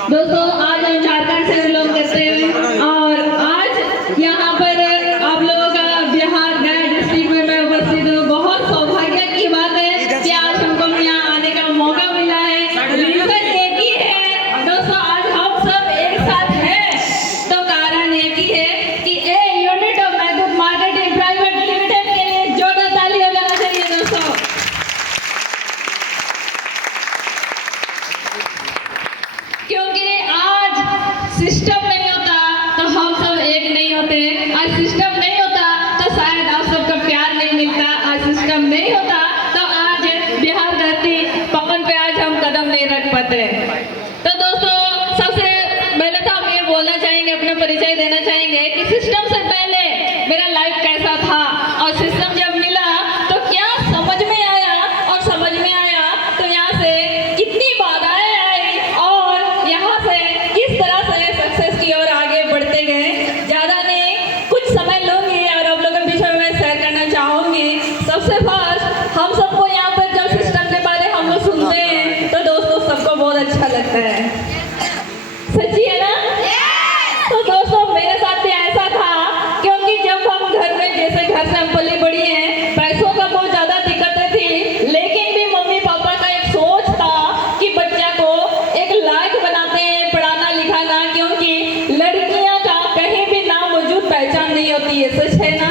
दोस्तों आज हम झारखंड से बिलोंग करते हैं और आज यहाँ पर आप लोगों का बिहार गया डिस्ट्रिक्ट में मैं उपस्थित हूँ। बहुत सौभाग्य की बात है कि आज हमको यहाँ आने का मौका मिला है। रीजन एक ही है दोस्तों, आज हम सब एक साथ हैं तो कारण एक ही है कि a unit of Mehboob marketing private limited के लिए जोरदार ताली हो जाना चाहिए दोस्तों। क्योंकि आज सिस्टम नहीं होता तो हम सब एक नहीं होते, आज सिस्टम नहीं होता तो शायद आप सबका प्यार नहीं मिलता, आज सिस्टम नहीं होता तो आज बिहार धरती पवन पे आज हम कदम नहीं रख पाते। तो दोस्तों सबसे पहले तो हम ये बोलना चाहेंगे, अपना परिचय देना चाहेंगे कि सिस्टम से पहले मेरा लाइफ कैसा था और सिस्टम जब मिला तो क्या समझ में आया, और समझ में आया तो यहाँ से कितनी बाधाएं आई और यहाँ से किस तरह से सक्सेस की ओर आगे बढ़ते गए। ज़्यादा नहीं, कुछ समय लूँगी और आप लोगों के बीच में मैं शेयर करना चाहूँगी। सबसे फर्स्ट हम सबको यहाँ पर जब सिस्टम के बारे हम लोग सुनते हैं तो दोस्तों सबको बहुत अच्छा लगता है, सच्ची है ना? तो दोस्तों मेरे साथ भी ऐसा था, क्योंकि जब हम घर में जैसे घर से हम पली बड़ी हैं, पैसों का बहुत ज़्यादा दिक्कतें थी, लेकिन भी मम्मी पापा का एक सोच था कि बच्चा को एक लायक बनाते हैं पढ़ाना लिखाना, क्योंकि लड़कियां का कहीं भी नाम मौजूद पहचान नहीं होती है, सच है ना?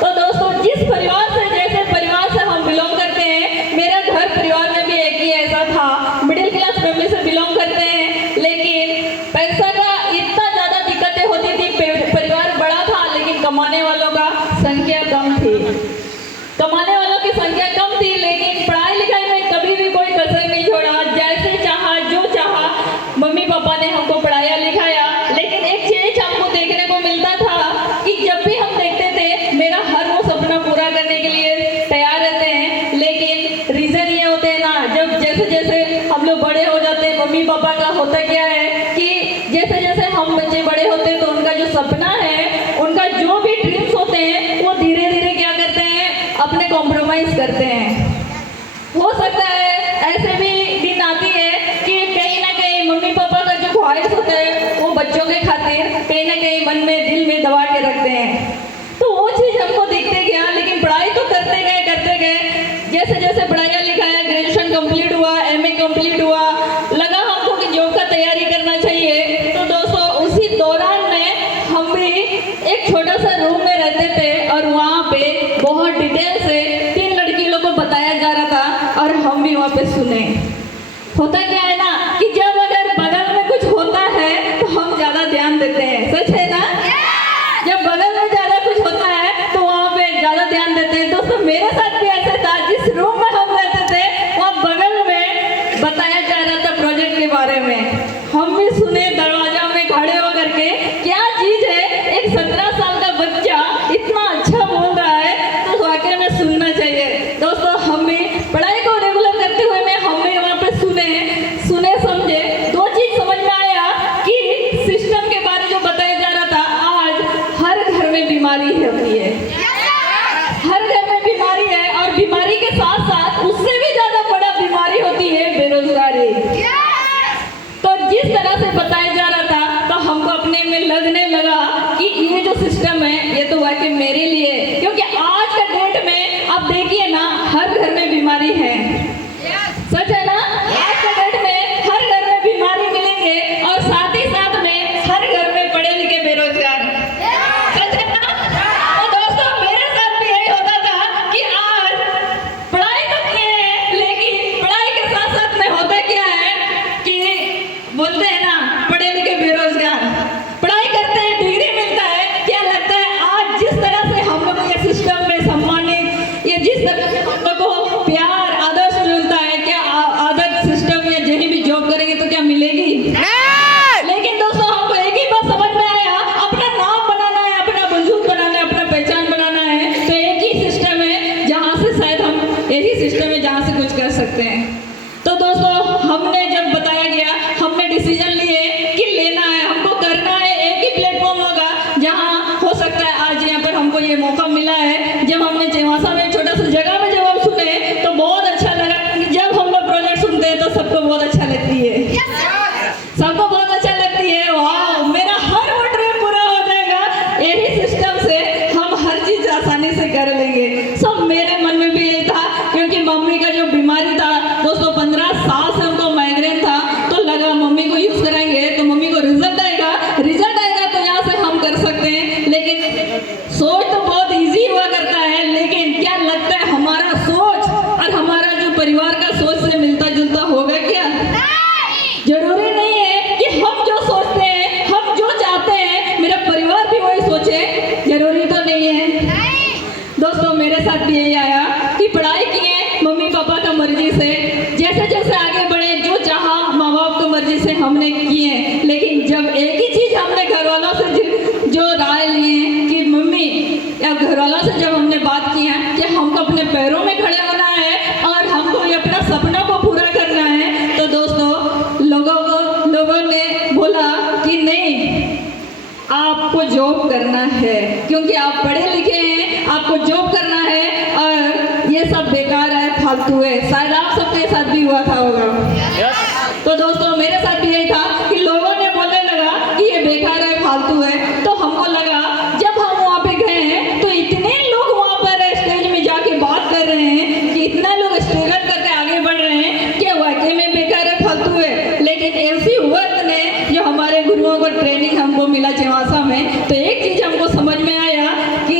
तो दोस्तों जिस परिवार से जैसे परिवार से हम बिलोंग करते हैं, मेरा घर परिवार में भी एक ही ऐसा था, मिडिल क्लास फैमिली से बिलोंग करते हैं, लेकिन पैसा का इतना ज़्यादा दिक्कतें होती थी। परिवार बड़ा था लेकिन कमाने वालों का संख्या कम थी, कमाने वालों की संख्या कम थी, लेकिन पढ़ाई लिखाई में कभी भी कोई कसर नहीं छोड़ा। जैसे चाहा जो चाहा मम्मी पापा ने हमको पढ़ाया लिखाया। लेकिन एक चीज हमको देखने को मिलता था कि जब भी हम देखते थे मेरा हर वो सपना पूरा करने के लिए तैयार रहते हैं, लेकिन रीजन ये होते हैं ना, जब जैसे जैसे हम लोग बड़े हो जाते हैं, मम्मी पापा का होता क्या है कि जैसे जैसे हम बच्चे बड़े होते हैं तो उनका जो सपना है, उनका जो भी ड्रीम्स होते हैं, वो धीरे धीरे क्या करते हैं, अपने कॉम्प्रोमाइज करते हैं। हो सकता है ऐसे भी दिन आती है कि कहीं ना कहीं मम्मी पापा का जो ख्वाहिश होता है वो बच्चों के खातिर कहीं ना कहीं मन में दिल में दबा के रखते हैं। तो वो चीज़ हमको दिखते गया, लेकिन पढ़ाई तो करते गए। जैसे जैसे पढ़ाया लिखाया, ग्रेजुएशन कंप्लीट हुआ, एमए कंप्लीट हुआ, लगा हमको कि जॉब का तैयारी करना चाहिए। तो दोस्तों उसी दौरान में हम भी एक छोटा सा रूम में रहते थे और वहाँ पे बहुत डिटेल से 3 लड़कियों को बताया जा रहा था और हम भी वहाँ पे सुने। होता क्या है ना कि जब अगर बगल में कुछ होता है तो हम ज़्यादा ध्यान देते हैं, सच है ना? जब बगल में ज़्यादा कुछ होता है तो वहाँ पे ज़्यादा ध्यान देते हैं। दोस्तों मेरे साथ भी ऐसा था, जिस रूम में हम रहते थे वहाँ बगल में बताया जा रहा था प्रोजेक्ट के बारे में। हम भी सुने दरवाजा में खड़े होकर के, क्या चीज़ है, एक 17 साल का बच्चा इतना अच्छा बोल रहा है तो वाकई में सुनना चाहिए। दोस्तों हम भी पढ़ाई को रेगुलर करते हुए में हम भी वहाँ पे सुने समझे। 2 चीज़ समझ में आया कि सिस्टम के बारे जो बताया जा रहा था, आज हर घर में बीमारी होती है, हर घर में बीमारी है, और बीमारी के साथ साथ उससे भी ज़्यादा बड़ा बीमारी होती है बेरोजगारी। तो जिस तरह से बताया जा रहा था तो हमको अपने में लगने लगा कि ये जो सिस्टम है ये तो वाकई मेरे लिए, क्योंकि आज का डेट में आप देखिए ना हर घर में बीमारी है, सच है ना? आज के डेट में हर घर में बीमारी मिलेंगे और साथ ही साथ में हर घर में पढ़े लिखे बेरोजगार, सच है ना? तो दोस्तों मेरे साथ भी यही होता था कि आज पढ़ाई तो किए हैं, लेकिन पढ़ाई के साथ साथ में होता क्या है कि बोलते हैं ना पढ़े लिखे बेरोजगार, पढ़ाई करते हैं डिग्री मिलता है, क्या लगता है आज जिस तरह से हम लोग ये सिस्टम में सम्मानित, ये जिस तरह से हम लोग को प्यार आदर्श मिलता है, क्या आदर्श सिस्टम में कहीं भी जॉब करेंगे तो क्या मिलेगी? लेकिन दोस्तों हमको एक ही बात समझ में आया, अपना नाम बनाना है, अपना वजूद बनाना है, अपना पहचान बनाना है, तो एक ही सिस्टम है जहाँ से शायद हम यही सिस्टम है जहाँ से कुछ कर सकते हैं। तो दोस्तों हमने जब बताया गया, हमने डिसीजन लिए कि लेना है, हमको करना है, एक ही प्लेटफॉर्म होगा जहाँ हो सकता है आज यहाँ पर हमको ये मौका मिला है। जब हमने चेवासा में छोटा सा जगह में जब हम सुने तो बहुत अच्छा लगा, जब हम लोग प्रोजेक्ट सुनते हैं तो सबको बहुत अच्छा लगती है। पैरों में खड़े होना है और हमको अपना सपनों को पूरा करना है। तो दोस्तों लोगों ने बोला कि नहीं, आपको जॉब करना है, क्योंकि आप पढ़े लिखे हैं, आपको जॉब करना है और ये सब बेकार है, फालतू है। शायद आप सबके साथ भी हुआ था होगा। तो दोस्तों मेरे साथ भी यही था कि लोगों ने बोलने लगा कि ये बेकार है, फालतू है। तो हमको लगा, जब हम वहाँ पे गए हैं तो इतने लोग वहाँ पर स्टेज में जाके बात कर रहे हैं कि इतना लोग स्ट्रगल करके आगे बढ़ रहे हैं कि वाकई में बेकार है, फालतू है। लेकिन ऐसी वर्त ने जो हमारे गुरुओं को ट्रेनिंग हमको मिला चिवासा में, तो एक चीज हमको समझ में आया कि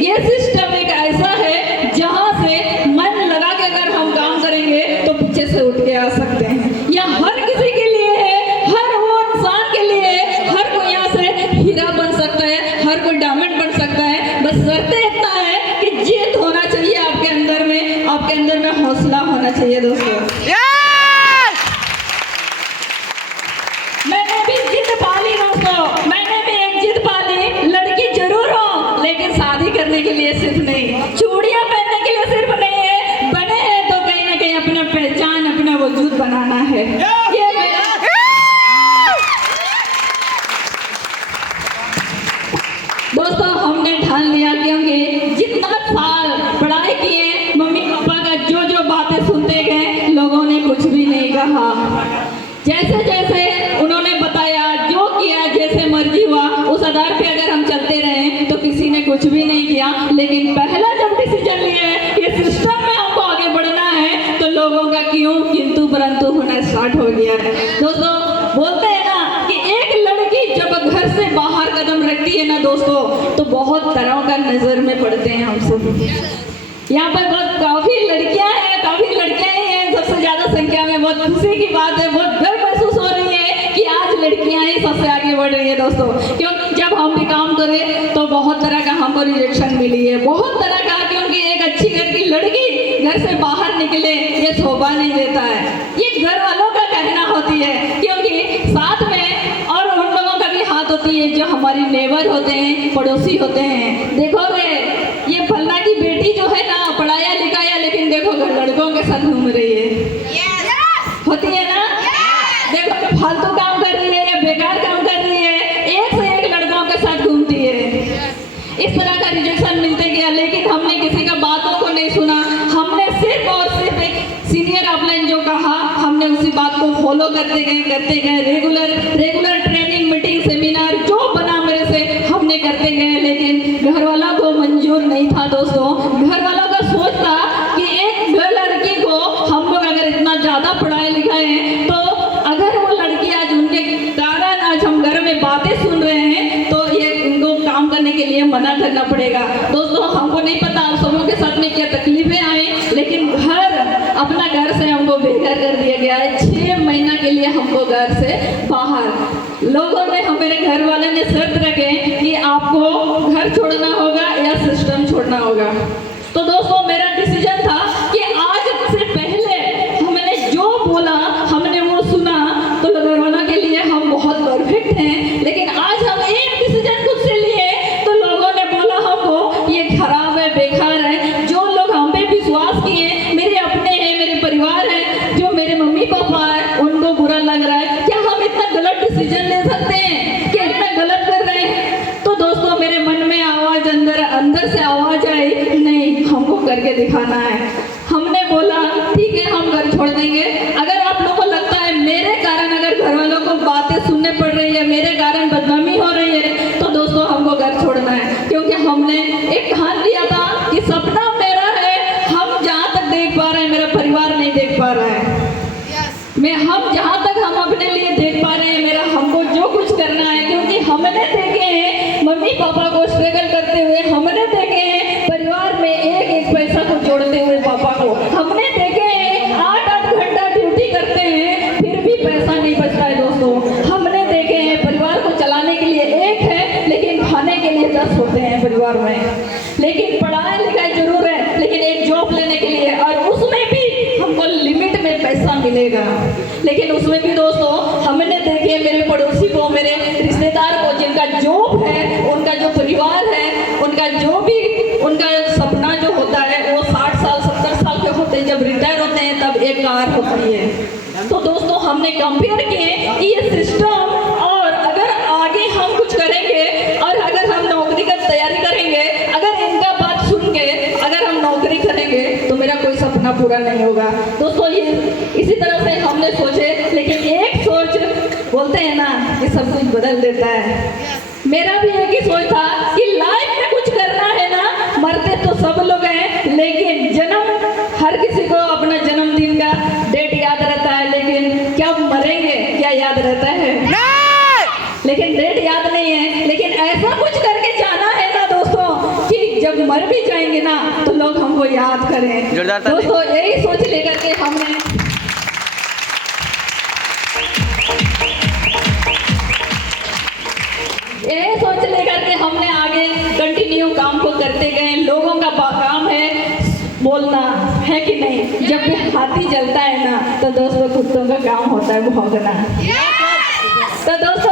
ये सिस्टम एक ऐसा है जहाँ से मन लगा के अगर हम काम करेंगे तो पीछे से उठ के आ सकते हैं। यह हर किसी के लिए है, हर वो इंसान के लिए है, हर कोई यहाँ से हीरा बन सकता है, हर कोई डायमंड बन सकता है। बस शर्त इतना है कि जीत होना चाहिए आपके अंदर में हौसला होना चाहिए दोस्तों। मैंने भी जिद पाली दोस्तों, मैंने भी एक जिद पाली, लड़की जरूर हो लेकिन शादी करने के लिए सिर्फ नहीं, चूड़ियां पहनने के लिए सिर्फ नहीं है, बने हैं तो कहीं ना कहीं अपना पहचान, अपना वजूद बनाना है। ये मेरा दोस्तों हमने ठान लिया, क्योंकि जितना साल पढ़ाई किए, मम्मी पापा का जो बातें सुनते गए, लोगों ने कुछ भी नहीं कहा। जैसे जैसे उन्होंने बताया, जो किया, जैसे मर्जी हुआ, उस आधार पे अगर हम चलते रहे तो किसी ने कुछ भी नहीं किया। लेकिन पहला जब डिसीजन लिए ये सिस्टम में हमको आगे बढ़ना है, तो लोगों का क्यों किंतु परंतु होना स्टार्ट हो गया है। दोस्तों बोलते हैं ना कि एक लड़की जब घर से बाहर कदम रखती है ना दोस्तों, तो बहुत तरह का नजर में पड़ते हैं हम सब। यहाँ पर काफी लड़कियां हैं, काफी लड़कियां ही हैं, सबसे ज्यादा संख्या में। बहुत खुशी की बात है, बहुत गर्व महसूस हो रही है कि आज लड़कियां ही सबसे आगे बढ़ रही है दोस्तों। क्योंकि जब हम भी काम करें तो बहुत तरह का हमको रिजेक्शन मिली है, बहुत तरह का, क्योंकि एक अच्छी घर की लड़की घर से बाहर निकले ये शोभा नहीं देता है, ये घर वालों का कहना होती है। क्योंकि साथ में और उन लोगों का भी हाथ होती है जो हमारी नेबर होते हैं, पड़ोसी होते हैं। देखोगे ये फलना की बेटी जो है ना, पढ़ाया लिखाया, लेकिन देखो लड़कों के साथ घूम रही है, होती है ना। देखो फालतू काम कर रही है या बेकार काम कर रही है, एक से एक लड़कों के साथ घूमती है। इस तरह का रिजेक्शन मिलते गया, लेकिन हमने किसी का बातों को नहीं सुना। हमने सिर्फ और सिर्फ एक सीनियर अपलाइन जो कहा, हमने उसी बात को फॉलो करते गए। रेगुलर ट्रेनिंग, मीटिंग, सेमिनार जो बना मेरे से हमने करते गए। लेकिन घर वालों को मंजूर नहीं था दोस्तों। घर वालों का सोच था कि एक लड़की को हम लोग अगर इतना ज्यादा पढ़ाए लिखाए हैं, तो अगर वो लड़की आज उनके कारण आज हम घर में बातें सुन रहे हैं, तो ये इनको काम करने के लिए मना करना पड़ेगा। दोस्तों हमको नहीं पता आप सबों के साथ में क्या तकलीफें आई, लेकिन अपना घर से हमको बेघर कर दिया गया है। 6 महीना के लिए हमको घर से बाहर। लोगों ने, मेरे घर वाले ने शर्त रखे कि आपको घर छोड़ना होगा या सिस्टम छोड़ना होगा। तो दोस्तों मेरा डिसीजन था कि आज से पहले हमने जो बोला, हमने वो सुना, तो घर वालों के लिए हम बहुत परफेक्ट हैं। लेकिन आज हम एक डिसीजन खुद से लिए, तो लोगों ने बोला हमको ये खराब है, बेकार है। जो लोग हम पे विश्वास किए, मेरे अपने हैं, मेरे परिवार है, जो मेरे मम्मी पापा है, उनको बुरा लग रहा है। क्या हम इतना गलत डिसीजन ले सकते हैं कि इतना गलत कर रहे हैं? तो दोस्तों मेरे मन में आवाज, अंदर से आवाज आई, नहीं हमको करके दिखाना है। हमने बोला ठीक है हम घर छोड़ देंगे। अगर आप लोगों को लगता है मेरे कारण अगर घर वालों को बातें सुनने पड़ रही है, मेरे कारण बदनामी हो रही है, तो दोस्तों हमको घर छोड़ना है। क्योंकि हमने एक ठान लिया था कि सपना मेरा है, हम जहाँ तक देख पा रहे हैं मेरा परिवार नहीं देख पा रहा है। हम जहाँ तक हम अपने लिए देख पा रहे हैं, मेरा हमको जो कुछ करना है, क्योंकि हमने देखे हैं मम्मी पापा को स्ट्रगल करते हुए, हमने देखे हैं परिवार में एक एक पैसा को जोड़ते हुए पापा को, हमने देखे हैं 8-8 घंटा ड्यूटी करते हैं फिर भी पैसा नहीं बचता है दोस्तों। हमने देखे हैं परिवार को चलाने के लिए एक है, लेकिन खाने के लिए 10 होते हैं परिवार में। लेकिन पढ़ाई लिखाई जरूर है, लेकिन एक जॉब लेने के लिए, और उसमें भी हमको लिमिट में पैसा मिलेगा। लेकिन उसमें भी दोस्तों हमने देखे मेरे पड़ोसी को, मेरे रिश्तेदार को, जिनका जॉब है, उनका जो परिवार है, उनका जो भी उनका सपना जो होता है, वो 60 साल जब रिटायर होते हैं तब एक कार होती है। तो दोस्तों हमने कंपेयर किए कि ये सिस्टम और अगर आगे हम कुछ करेंगे और अगर हम नौकरी का तैयारी करेंगे, अगर इनका बात सुन के अगर हम नौकरी करेंगे तो मेरा कोई सपना पूरा नहीं होगा। दोस्तों ये इसी तरह से हमने सोचे, लेकिन एक सोच बोलते हैं ना कि सब कुछ बदल देता है। मेरा भी एक ही सोच था कि लाइफ में कुछ करना है ना, मरते तो सब लोग हैं, लेकिन जन्म हर किसी को अपना जन्मदिन का डेट याद रहता है, लेकिन क्या मरेंगे क्या याद रहता है? लेकिन डेट याद नहीं है। लेकिन ऐसा कुछ करके जाना है ना दोस्तों कि जब मर भी जाएंगे ना तो लोग हमको याद करें। दोस्तों यही सोच लेकर के हमने आगे कंटिन्यू काम को करते गए। लोगों का काम है बोलना, है कि नहीं? जब भी हाथी जलता है ना तो दोस्तों कुत्तों का काम होता है भौंकना। तो दोस्तों